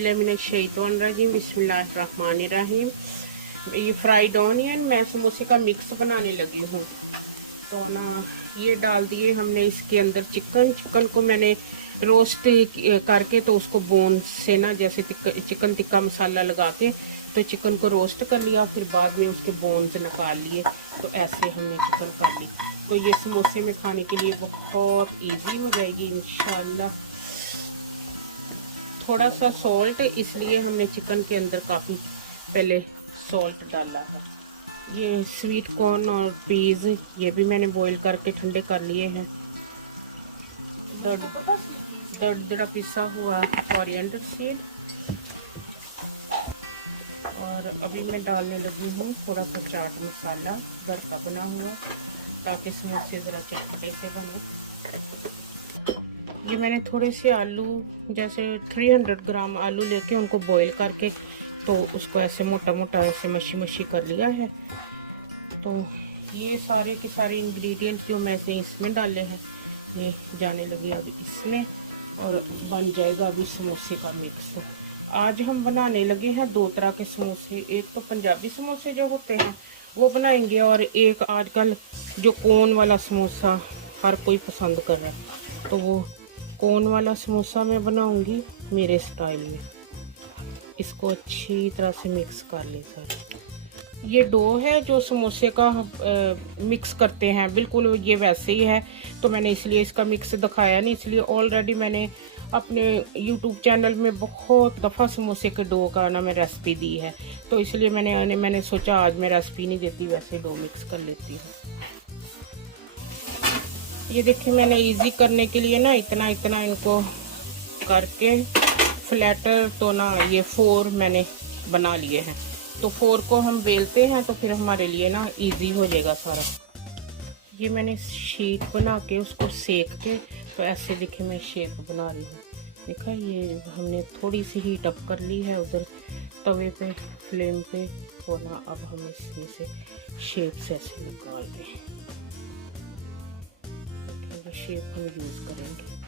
औज़ुबिल्लाहिमिनश्शैतानिर्रजीम, बिस्मिल्लाहिर्रहमानिर्रहीम। ये fried onion मैं समोसे का मिक्स बनाने लगी हूँ। तो ना ये डाल दिए हमने इसके अंदर चिकन को मैंने रोस्ट करके, तो उसको बोन से ना जैसे चिकन टिक्का मसाला लगा के तो चिकन को रोस्ट कर लिया, फिर बाद में उसके बोन्स निकाल लिए। तो ऐसे हमने चिकन कर ली। तो ये समोसे में खाने के लिए बहुत इजी हो जाएगी इंशाल्लाह। थोड़ा सा सॉल्ट, इसलिए हमने चिकन के अंदर काफ़ी पहले सॉल्ट डाला है। ये स्वीट कॉर्न और पीज ये भी मैंने बॉईल करके ठंडे कर लिए हैं। दरदरा पिसा हुआ कोरिएंडर सीड, और अभी मैं डालने लगी हूँ थोड़ा सा चाट मसाला घर का बना हुआ, ताकि समोसे ज़रा चटपटे से बने। ये मैंने थोड़े से आलू, जैसे 300 ग्राम आलू लेके उनको बॉईल करके तो उसको ऐसे मोटा मोटा ऐसे मशी कर लिया है। तो ये सारे के सारे इंग्रेडिएंट्स जो मैंने इसमें डाले हैं ये जाने लगी अभी इसमें, और बन जाएगा अभी समोसे का मिक्स। आज हम बनाने लगे हैं दो तरह के समोसे। एक तो पंजाबी समोसे जो होते हैं वो बनाएंगे, और एक आजकल जो कोन वाला समोसा हर कोई पसंद कर रहा है, तो वो कोन वाला समोसा मैं बनाऊंगी मेरे स्टाइल में। इसको अच्छी तरह से मिक्स कर लें सर। ये डो है जो समोसे का मिक्स करते हैं, बिल्कुल ये वैसे ही है। तो मैंने इसलिए इसका मिक्स दिखाया नहीं, इसलिए ऑलरेडी मैंने अपने YouTube चैनल में बहुत दफ़ा समोसे के डो का ना मैं रेसिपी दी है। तो इसलिए मैंने सोचा आज मैं रेसिपी नहीं देती, वैसे डो मिक्स कर लेती हूँ। ये देखिए मैंने इजी करने के लिए ना इतना इनको करके फ्लैटर, तो ना ये 4 मैंने बना लिए हैं। तो 4 को हम बेलते हैं तो फिर हमारे लिए ना इजी हो जाएगा सारा। ये मैंने शेप बना के उसको सेक के, तो ऐसे देखिए मैं शेप बना रही हूँ। देखा, ये हमने थोड़ी सी हीट अप कर ली है उधर तवे पे, फ्लेम पे। तो ना अब हम इसमें से शेप से ऐसे निकाल दें। शेप हम यूज़ करेंगे।